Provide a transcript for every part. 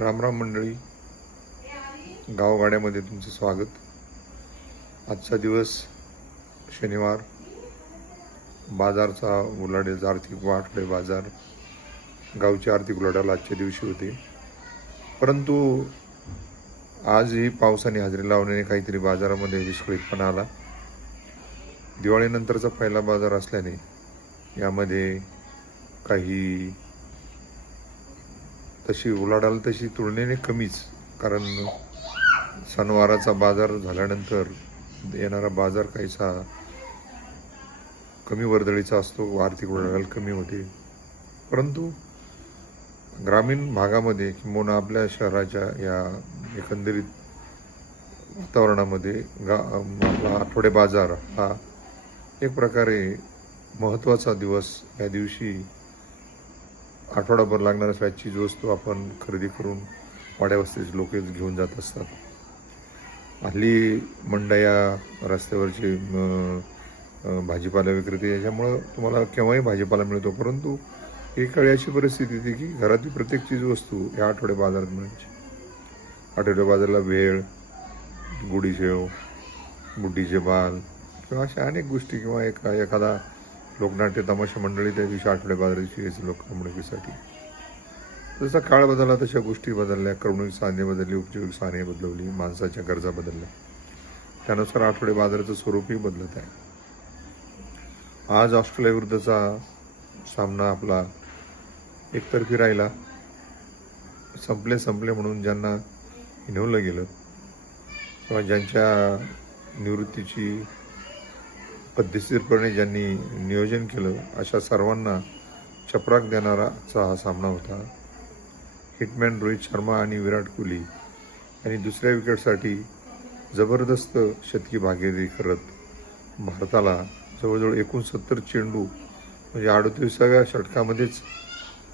रामराम मंडळी. गावगाड्यामध्ये तुमचं स्वागत. आजचा दिवस शनिवार. बाजारचा उलाढाल आर्थिक वाटले बाजार. गावची आर्थिक उलाढाल आजच्या दिवशी होती. परंतु आजही पावसाने हजेरी लावण्याने काहीतरी बाजारामध्ये विस्कळीतपणा आला. दिवाळीनंतरचा पहिला बाजार असल्याने यामध्ये काही तशी उलाढाल तशी तुलनेने कमीच. कारण सणवाराचा बाजार झाल्यानंतर येणारा बाजार काहीसा कमी वर्दळीचा असतो आर्थिक उलाढाल कमी होते. परंतु ग्रामीण भागामध्ये किंबहुना आपल्या शहराच्या या एकंदरीत वातावरणामध्ये गा आपला आठवडे बाजार हा एक प्रकारे महत्त्वाचा दिवस या दिवशी आठवडाभर लागणाऱ्या सगळ्या चीजवस्तू आपण खरेदी करून वाड्यावस्तीचे लोक घेऊन जात असतात. हल्ली मंडया रस्त्यावरचे भाजीपाला विक्रेते याच्यामुळं तुम्हाला केव्हाही भाजीपाला मिळतो परंतु एक वेळी अशी परिस्थिती होती की घरातली प्रत्येक चीज वस्तू या आठवडे बाजारात मिळायची. आठवडे बाजाराला भेळ गुढीशेव बुड्डीचे बाल किंवा अशा अनेक गोष्टी किंवा एका एखादा लोकनाट्य तमाशा मंडळी त्या दिवशी आठवडे बाजाराची लोक लोकमणुकीसाठी जसा काळ बदलला तशा गोष्टी बदलल्या. क्रमणूक साधने बदलली उपजीविक साधने बदलवली माणसाच्या गरजा बदलल्या. त्यानुसार आठवडे बाजाराचं स्वरूपही बदलत आहे. आज ऑस्ट्रेलियाविरुद्धचा सामना आपला एकतर्फी राहिला. संपले संपले म्हणून ज्यांना हिनवलं गेलं किंवा ज्यांच्या निवृत्तीची पद्धतशीरपणे ज्यांनी नियोजन केलं अशा सर्वांना चपराक देणाराचा हा सामना होता. हिटमॅन रोहित शर्मा आणि विराट कोहली यांनी दुसऱ्या विकेटसाठी जबरदस्त शतकी भागीदारी करत भारताला जवळजवळ एकोणसत्तर चेंडू म्हणजे अडतीसाव्या षटकामध्येच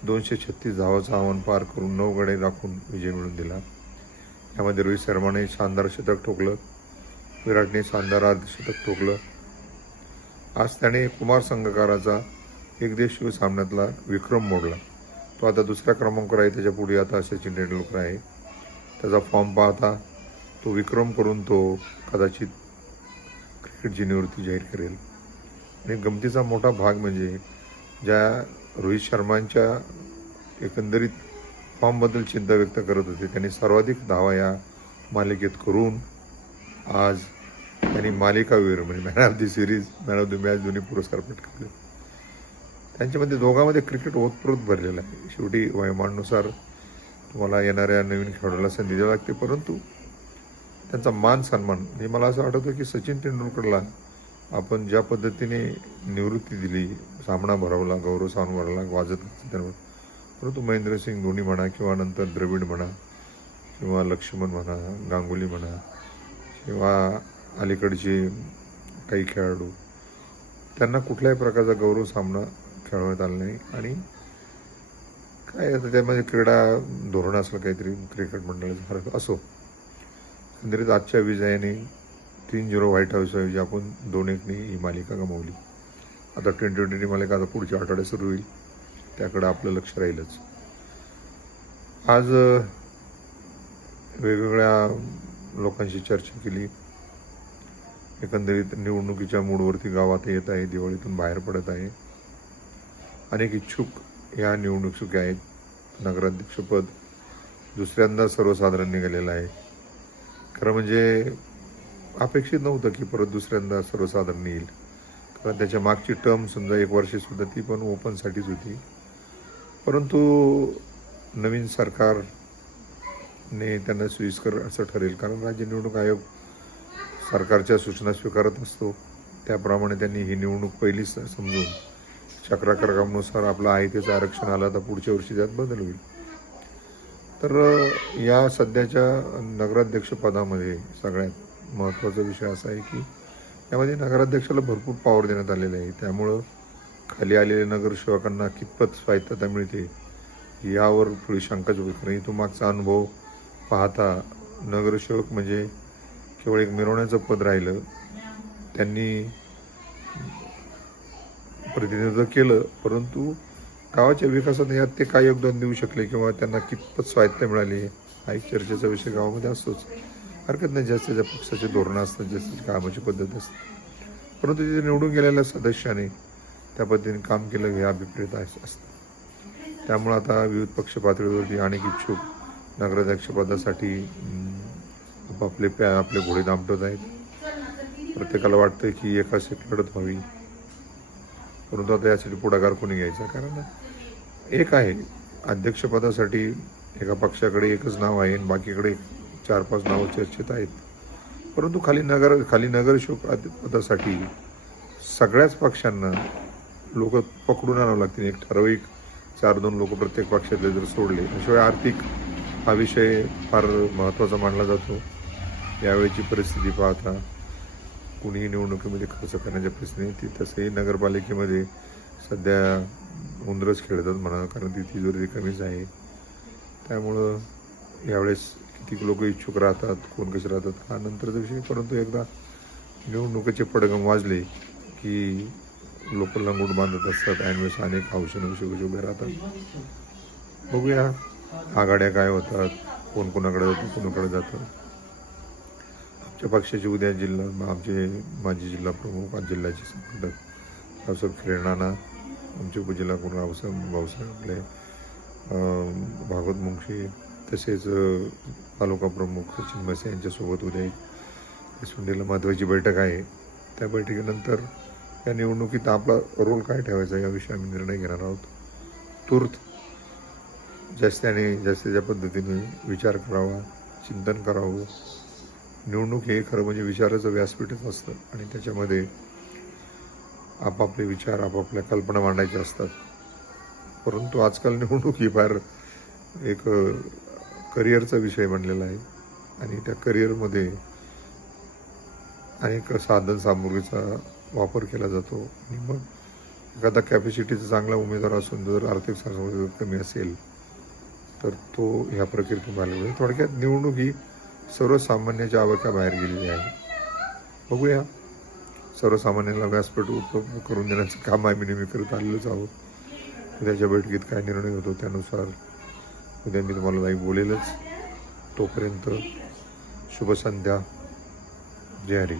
दोनशे छत्तीस धावाचं आव्हान पार करून नऊ गडे राखून विजय मिळवून दिला. यामध्ये रोहित शर्माने शानदार शतक ठोकलं विराटने शानदार अर्धशतक ठोकलं आज त्याने कुमार संघकाराचा एकदेशीय सामन्यातला विक्रम मोडला. तो आता दुसऱ्या क्रमांकावर आहे त्याच्या पुढे आता सचिन तेंडुलकर आहे त्याचा फॉर्म पाहता तो विक्रम करून तो कदाचित क्रिकेटची निवृत्ती जाहीर करेल. आणि गमतीचा मोठा भाग म्हणजे ज्या रोहित शर्मांच्या एकंदरीत फॉर्मबद्दल चिंता व्यक्त करत होते त्यांनी सर्वाधिक धावा या मालिकेत करून आज त्यांनी मालिकावीर म्हणजे man of the series man of the match दोन्ही पुरस्कार पटकावले. त्यांच्यामध्ये दोघांमध्ये क्रिकेट ओतप्रोत भरलेलं आहे. शेवटी वयोमानानुसार तुम्हाला येणाऱ्या नवीन खेळाडूला संधी द्यावी लागते परंतु त्यांचा मान सन्मान म्हणजे मला असं आठवतं की सचिन तेंडुलकरला आपण ज्या पद्धतीने निवृत्ती दिली सामना भरवला गौरव सामना वाजत त्यांवर परंतु महेंद्रसिंग धोनी म्हणा किंवा नंतर द्रविड म्हणा किंवा लक्ष्मण म्हणा गांगुली म्हणा किंवा अलीकडचे काही खेळाडू. त्यांना कुठल्याही प्रकारचा गौरव सामना खेळवण्यात आला नाही. आणि काय आता त्यामध्ये क्रीडा धोरण असलं काहीतरी क्रिकेट मंडळाचं फरक असो एकंदरीत आजच्या विजयाने तीन झिरो व्हाईट हाऊसऐवजी आपण दोन एकने ही मालिका गमावली. आता ट्वेंटी ट्वेंटी मालिका आता पुढच्या आठवड्यात सुरू होईल. त्याकडं आपलं लक्ष राहीलच. आज वेगवेगळ्या लोकांशी चर्चा केली. एकंदरीत निवडणुकीच्या मूडवरती गावात येत आहे दिवाळीतून बाहेर पडत आहे. अनेक इच्छुक या निवडणुकीचे आहेत. नगराध्यक्षपद दुसऱ्यांदा सर्वसाधारण निघालेलं आहे. खरं म्हणजे अपेक्षित नव्हतं की परत दुसऱ्यांदा सर्वसाधारण येईल. कारण त्याच्या मागची टर्म समजा एक वर्षीसुद्धा ती पण ओपनसाठीच होती. परंतु नवीन सरकारने त्यांना सोयीस्कर असं ठरेल. कारण राज्य निवडणूक आयोग सरकारच्या सूचना स्वीकारत असतो. त्याप्रमाणे त्यांनी ही निवडणूक पहिलीच समजून चक्राक्रमानुसार आपलं आहे त्याचं आरक्षण आलं तर पुढच्या वर्षी त्यात बदल होईल. तर या सध्याच्या नगराध्यक्षपदामध्ये सगळ्यात महत्त्वाचा विषय असा आहे की यामध्ये नगराध्यक्षाला भरपूर पॉवर देण्यात आलेले आहे. त्यामुळं खाली आलेल्या नगरसेवकांना कितपत स्वायत्तता मिळते यावर थोडी शंकाच होती. कारण इथून मागचा अनुभव पाहता नगरसेवक म्हणजे केवळ एक मिरवण्याचं पद राहिलं त्यांनी प्रतिनिधित्व केलं परंतु गावाच्या विकासात यात ते काय योगदान देऊ शकले किंवा त्यांना कितपत स्वायत्त मिळाली हा एक चर्चेचा विषय गावामध्ये असतोच. हरकत नाही जास्तीच्या पक्षाचे धोरणं असतात जास्त कामाची पद्धत असते. परंतु तिथे निवडून गेलेल्या सदस्याने त्या पद्धतीने काम केलं हे अभिप्रेत असतं. त्यामुळं आता विविध पक्ष पातळीवरती अनेक इच्छुक नगराध्यक्षपदासाठी आपापले प्या आपले घोडे दामटत आहेत. प्रत्येकाला वाटतं की एका सीट लढत व्हावी. परंतु आता यासाठी पुढाकार कोणी घ्यायचा? कारण एक आहे अध्यक्षपदासाठी एका पक्षाकडे एकच नाव आहे आणि बाकीकडे चार पाच नावं चर्चेत आहेत. परंतु खाली नगर खाली नगरशोक पदासाठी सगळ्याच पक्षांना लोक पकडून आणावं लागतील. एक ठराविक चार दोन लोक प्रत्येक पक्षातले जर सोडले त्याशिवाय आर्थिक हा विषय फार महत्त्वाचा मानला जातो. यावेळीची परिस्थिती पाहता कुणीही निवडणुकीमध्ये खर्च करण्याच्या प्रश्न ती तसंही नगरपालिकेमध्ये सध्या उंदरच खेळतात म्हणा कारण ती तिजोरी कमीच आहे. त्यामुळं यावेळेस किती लोक इच्छुक राहतात कोण कसे राहतात हा नंतरचा विषय. परंतु एकदा निवडणुकीचे पडगम वाजले की लोक लंगूट बांधत असतात ऐनवेळेस अनेक हौशन उभे राहतात. बघूया आघाड्या काय होतात कोण कोणाकडे जातं कोणाकडे जातं. आमच्या पक्षाचे उद्या जिल्हा आमचे माजी जिल्हा प्रमुख आज जिल्ह्याचे संपादक रावसाहेब खेळणाना आमचे उपजिल्हा कोण रावसाहेब भाऊसाहेब आपले भागवत मुंशी तसेच तालुका प्रमुख सचिन मसे यांच्यासोबत उद्या एक विसुंडीला महत्त्वाची बैठक आहे. त्या बैठकीनंतर या निवडणुकीत आपला रोल काय ठेवायचा याविषयी आम्ही निर्णय घेणार आहोत. तूर्त जास्त्याने जास्तीच्या पद्धतीने विचार करावा चिंतन करावं. निवडणूक हे खरं म्हणजे विचाराचं व्यासपीठच असतं. आणि त्याच्यामध्ये आपापले विचार आपापल्या कल्पना मांडायच्या असतात. परंतु आजकाल निवडणूक ही फार एक करिअरचा विषय बनलेला आहे. आणि त्या करिअरमध्ये अनेक साधन सामुग्रीचा वापर केला जातो. आणि मग एखादा कॅपॅसिटीचा चांगला उमेदवार असून जर आर्थिक सामग्री कमी असेल तर तो ह्या प्रक्रियेतून बाहेर थोडक्यात निवडणूक ही सर्वसामान्याच्या आवाक्याबाहेर गेलेली आहे बघूया. सर्वसामान्यांना व्यासपीठ उपलब्ध करून देण्याचं काम आम्ही नेहमी करत आलेलोच आहोत. उद्याच्या बैठकीत काय निर्णय होतो त्यानुसार उद्या मी तुम्हाला नाही बोलेलच. तोपर्यंत शुभसंध्या. जय हरी.